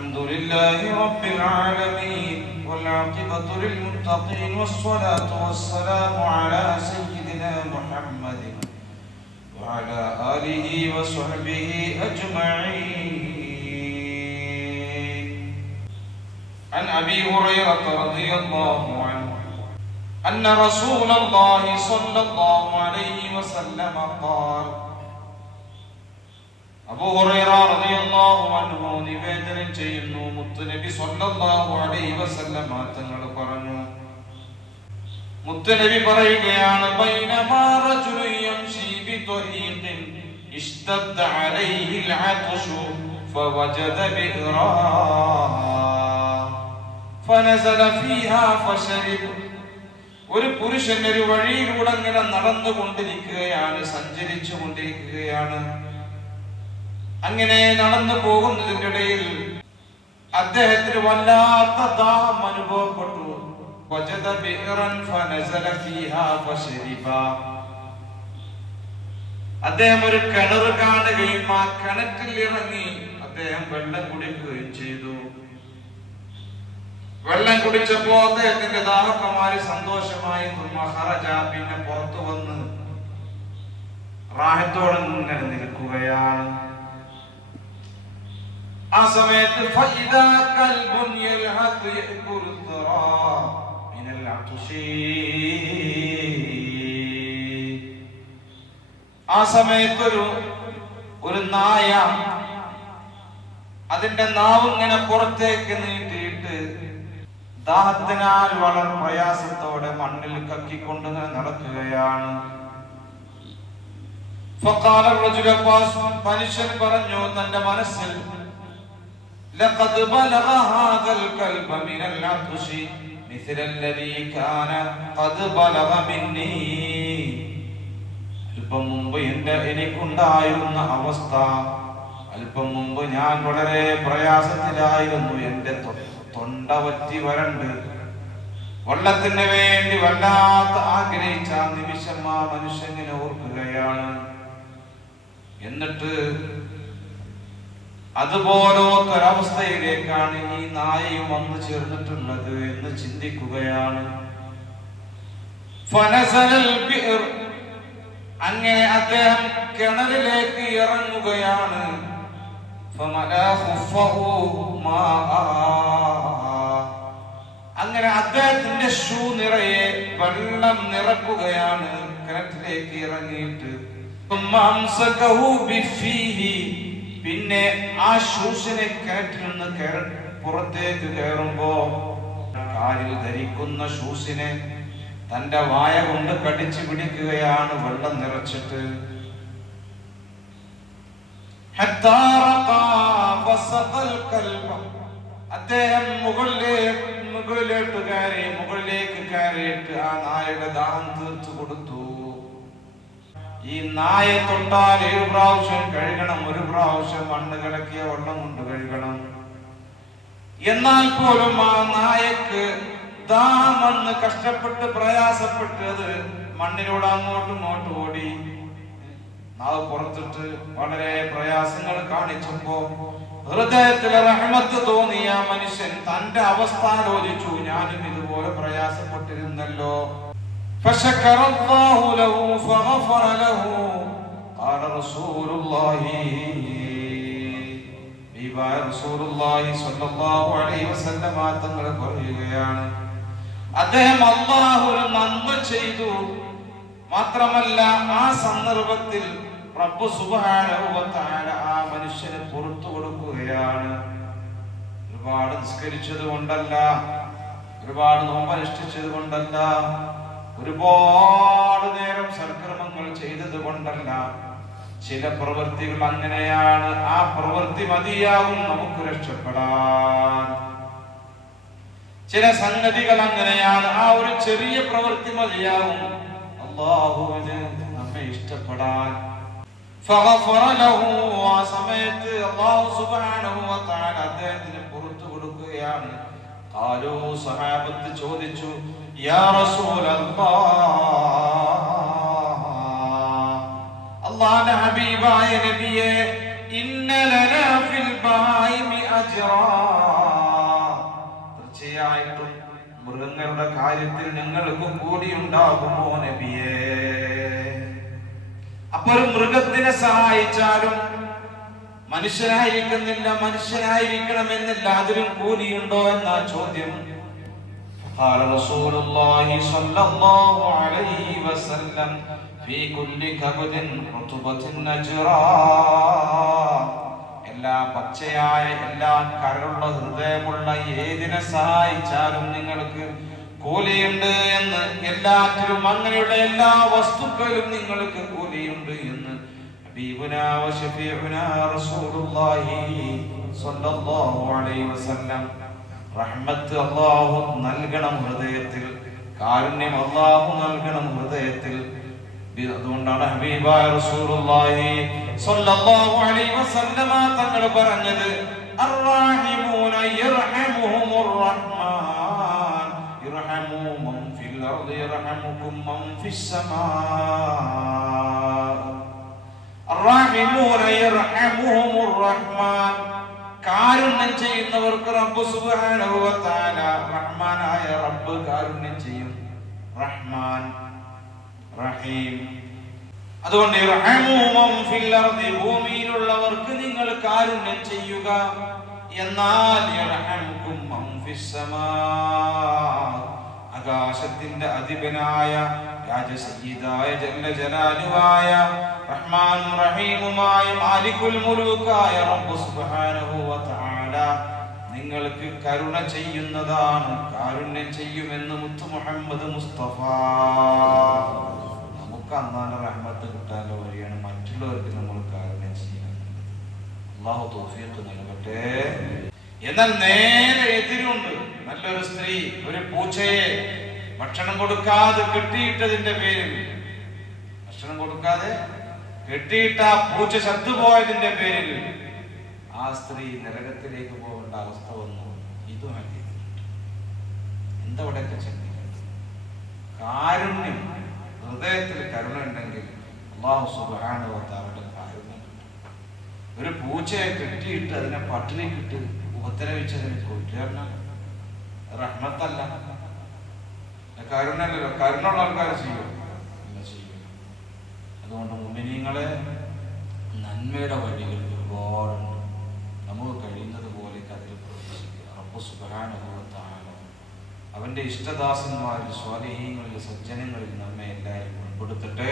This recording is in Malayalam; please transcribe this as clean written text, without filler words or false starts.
الحمد لله رب العالمين والعاقبة للمتقين والصلاة والسلام على سيدنا محمد وعلى آله وصحبه أجمعين. عن أبي هريرة رضي الله عنه أن رسول الله صلى الله عليه وسلم قال അബൂ ഹുറൈറ റളിയല്ലാഹു അൻഹു നിവേദനം ചെയ്യുന്നു, മുത്തുനബി സ്വല്ലല്ലാഹു അലൈഹി വസല്ലം തങ്ങൾ പറഞ്ഞു, മുത്തുനബി പറയുകയാണ്, ബൈനമാ റജുലുൻ യംശി ബിത്വരീഖിൻ ഇഷ്തദ്ദ അലൈഹിൽ അത്ശു ഫവജദ ബിറാ ഫനസല ഫീഹാ ഫശരിബ. ഒരു പുരുഷൻ ഒരു വഴിയിലൂടെ ഇങ്ങനെ നടന്നുകൊണ്ടിരിക്കുകയാണ്, സഞ്ചരിച്ചു കൊണ്ടിരിക്കുകയാണ്. അങ്ങനെ നടന്നു പോകുന്നതിന്റെ ഇടയിൽ അദ്ദേഹത്തിന് വല്ലാത്ത ദാഹം അനുഭവപ്പെട്ടു. അദ്ദേഹം ഒരു കിണർ കാണുകയും ആ കിണറ്റിൽ ഇറങ്ങി അദ്ദേഹം വെള്ളം കുടിക്കുകയും ചെയ്തു. വെള്ളം കുടിച്ചപ്പോ അദ്ദേഹത്തിന്റെ ദാഹക്കമാരി സന്തോഷമായി. പിന്നെ പുറത്തു വന്ന് റാഹത്തോടെ ഇങ്ങനെ നിൽക്കുകയാണ്. ആ സമയത്ത് ആ സമയത്ത് ഒരു നായ അതിന്റെ നാവ് ഇങ്ങനെ പുറത്തേക്ക് നീട്ടിയിട്ട് ദാഹത്തിനാൽ വളരെ പ്രയാസത്തോടെ മണ്ണിൽ കക്കിക്കൊണ്ട് നടക്കുകയാണ്. മനുഷ്യൻ പറഞ്ഞു തന്റെ മനസ്സിൽ, لقد بلغ هذا الكلب من العطش مثل الذي كان قد بلغ مني. അല്പം മുമ്പ് എനിക്കുണ്ടായിരുന്ന അവസ്ഥ, അല്പം മുമ്പ് ഞാൻ വളരെ പ്രയാസത്തിലായിരുന്നു. എന്റെ തൊണ്ട വറ്റി വരണ്ട് വെള്ളത്തിന് വേണ്ടി വല്ലാത്ത ആഗ്രഹിച്ച നിമിഷം ആ മനുഷ്യനെ ഓർക്കുകയാണ്. എന്നിട്ട് അതുപോലൊരവസ്ഥയിലേക്കാണ് ഈ നായയും വന്നു ചേർന്നിട്ടുള്ളത് എന്ന് ചിന്തിക്കുകയാണ്. അങ്ങനെ അദ്ദേഹം കിണറിലേക്ക് ഇറങ്ങുകയാണ്. അങ്ങനെ അദ്ദേഹത്തിന്റെ ഷൂ നിറയെ വെള്ളം നിറക്കുകയാണ്. കിണറ്റിലേക്ക് ഇറങ്ങിയിട്ട് പിന്നെ ആ ഷൂസിനെ കിണറ്റിൽ നിന്ന് പുറത്തേക്ക് കയറുമ്പോ കാലിൽ ധരിക്കുന്ന ഷൂസിനെ തന്റെ വായ കൊണ്ട് കടിച്ചു പിടിക്കുകയാണ് വെള്ളം നിറച്ചിട്ട്. അദ്ദേഹം മുകളിലേക്ക് കയറിയിട്ട് ആ നായയുടെ ദാഹം തീർത്തു കൊടുത്തു. ഈ നായെ തൊട്ടാൽ 7 പ്രാവശ്യം കഴുകണം, 1 പ്രാവശ്യം മണ്ണ് കലക്കിയ വെള്ളം കൊണ്ട് കഴുകണം. എന്നാൽ പോലും ആ നായക്ക് ദാഹം വന്ന് കഷ്ടപ്പെട്ട് പ്രയാസപ്പെട്ട് അത് മണ്ണിലൂടെ അങ്ങോട്ടും ഇങ്ങോട്ടും ഓടി നാവ് പുറത്തിട്ട് വളരെ പ്രയാസങ്ങൾ കാണിച്ചപ്പോ ഹൃദയത്തിൽ റഹ്മത്ത് തോന്നിയ മനുഷ്യൻ തന്റെ അവസ്ഥ ആലോചിച്ചു, ഞാനും ഇതുപോലെ പ്രയാസപ്പെട്ടിരുന്നല്ലോ. فشكر الله له فغفر له. قال رسول الله സ്വല്ലല്ലാഹു അലൈഹി വസല്ലം തങ്ങൾ പറയുകയാണ്, അദ്ദേഹം അല്ലാഹുവിന് നന്മ ചെയ്തു. മാത്രമല്ല ആ സന്ദർഭത്തിൽ റബ്ബ് സുബ്ഹാനഹു വ തആല ആ മനുഷ്യന് പുറത്തു കൊടുക്കുകയാണ്. ഒരുപാട് നിസ്കരിച്ചത് കൊണ്ടല്ല, ഒരുപാട് നോമ്പനുഷ്ഠിച്ചത് കൊണ്ടല്ല, ഒരുപാട് നേരം സൽക്കർമ്മങ്ങൾ ചെയ്തത് കൊണ്ടല്ല. ചില പ്രവൃത്തികൾ അങ്ങനെയാണ്. ആ പ്രവൃത്തി മതിയാകും നമുക്ക് രക്ഷപ്പെടാൻ. ചില സംഗതികൾ അങ്ങനെയാണ്. ആ ഒരു ചെറിയ പ്രവൃത്തി മതിയാകും അല്ലാഹുവിന് നമ്മെ ഇഷ്ടപ്പെടാൻ. ഫഗഫറ ലഹു. ആ സമയത്ത് അല്ലാഹു സുബ്ഹാനഹു വ തആല അദ്ദേഹത്തിന് പുറത്തു കൊടുക്കുകയാണ്. ഖാലൂ, സഹാബത്ത് ചോദിച്ചു, യാ റസൂലല്ലാഹ്, അല്ലാഹുവിന്റെ ഹബീബായ നബിയേ, ഇന്ന ലനാ ഫിൽ ബഹായിമി അജ്റാ. മൃഗങ്ങളുടെ കാര്യത്തിൽ നിങ്ങൾക്ക് കൂലിയുണ്ടാകുമോ നബിയേ? അപ്പോൾ മൃഗത്തിനെ സഹായിച്ചാലും മനുഷ്യനായിരിക്കുന്നില്ല, മനുഷ്യനായിരിക്കണമെന്നില്ല, അതിലും കൂലിയുണ്ടോ എന്നാ ചോദ്യം. قال رسول الله صلى الله عليه وسلم في كل كبد رطبة نجرا. എല്ലാ പച്ചയായ, എല്ലാ കരളുള്ള ഹൃദയമുള്ള ഏതിനെ സഹായിച്ചാലും നിങ്ങൾക്ക് കൂലിയുണ്ട് എന്ന്, എല്ലാറ്റിലും അങ്ങനെയുള്ള എല്ലാ വസ്തുക്കളിലും നിങ്ങൾക്ക് കൂലിയുണ്ട് എന്ന് ഹബീബുനാ വശഫീഉനാ റസൂലുള്ളാഹി സ്വല്ലല്ലാഹു അലൈഹി വസല്ലം. റഹ്മത്ത് അല്ലാഹു നൽകണം ഹൃദയത്തിൽ, കാരുണ്യം അല്ലാഹു നൽകണം ഹൃദയത്തിൽ. അതുകൊണ്ടാണ് ഹബീബായ റസൂലുള്ളാഹി സ്വല്ലല്ലാഹു അലൈഹി വസല്ലമ തങ്ങൾ പറഞ്ഞത്, അർറഹീമൂന യർഹമുഹുമുർ റഹ്മാൻ യർഹമു മൻ ഫിൽ അർദി യർഹമുകും മൻ ഫിസ് സമാ. അർറഹീമൂന യർഹമുഹുമുർ റഹ്മാൻ, കാരുണ്യം ചെയ്യുന്നവർക്ക് റബ്ബ് സുബ്ഹാനഹു വ തആല, റഹ്മാനായ റബ്ബ് കാരുണ്യം ചെയ്യും. റഹ്മാൻ, റഹീം. അതുകൊണ്ട് ഭൂമിയിലുള്ളവർക്ക് നിങ്ങൾ കാരുണ്യം ചെയ്യുക, എന്നാൽ ആകാശത്തിന്റെ അധിപനായ രാജസയ്യിദായ ജല്ല ജലാലുവായ റഹ്മാനും റഹീമുമായ മാലികുൽ മുലൂക്കായ റബ്ബ് സുബ്ഹാനഹു വ തആല നിങ്ങൾക്ക് കരുണ ചെയ്യുന്നതാണ്, കാരുണ്യം ചെയ്യുമെന്ന് മുത്തു മുഹമ്മദ് മുസ്തഫ. നമുക്ക് അല്ലാഹുവിന്റെ റഹ്മത്ത് കിട്ടാനുള്ള വഴിയാണ് മറ്റുള്ളവർക്ക് നമ്മൾ കാരുണ്യം ചെയ്യുന്നത്. അല്ലാഹു തൗഫീഖ് നൽകട്ടെ. എന്നാൽ നേരെ എതിരുണ്ട്. നല്ലൊരു സ്ത്രീ ഒരു പൂച്ചയെ ഭക്ഷണം കൊടുക്കാതെ കെട്ടിയിട്ടതിന്റെ പേരിൽ, ഭക്ഷണം കൊടുക്കാതെ കെട്ടിയിട്ട ആ പൂച്ച ചത്തുപോയതിന്റെ പേരിൽ ആ സ്ത്രീ നരകത്തിലേക്ക് പോകേണ്ട അവസ്ഥ വന്നു. ഇതും എന്തവിടെയൊക്കെ ചിന്തിക്കണം. കാരുണ്യം, ഹൃദയത്തിൽ കരുണ ഉണ്ടെങ്കിൽ അല്ലാഹു സുബ്ഹാനഹു വ തആലയുടെ കാരുണ്യം. ഒരു പൂച്ചയെ കെട്ടിയിട്ട് അതിനെ പട്ടിണിക്കിട്ട് ഉപദ്രവിച്ചതിന് കൊല്ലുക റഹ്മത്തല്ല, കാരുണ്യല്ലോ. കരുണുള്ള ആൾക്കാർ ചെയ്യും. അതുകൊണ്ട് മുഅ്മിനീങ്ങളെ, നന്മയുടെ വഴികൾ ഒരുപാടുണ്ട്. നമുക്ക് കഴിയുന്നത് പോലെ അതിൽ പ്രവേശിക്കുക. റബ്ബ് സുബ്ഹാനഹു വ തആല അവന്റെ ഇഷ്ടദാസന്മാരിൽ, സ്വാലിഹീങ്ങളിൽ, സജ്ജനങ്ങളിൽ നമ്മെ എല്ലാവരും ഉൾപ്പെടുത്തട്ടെ.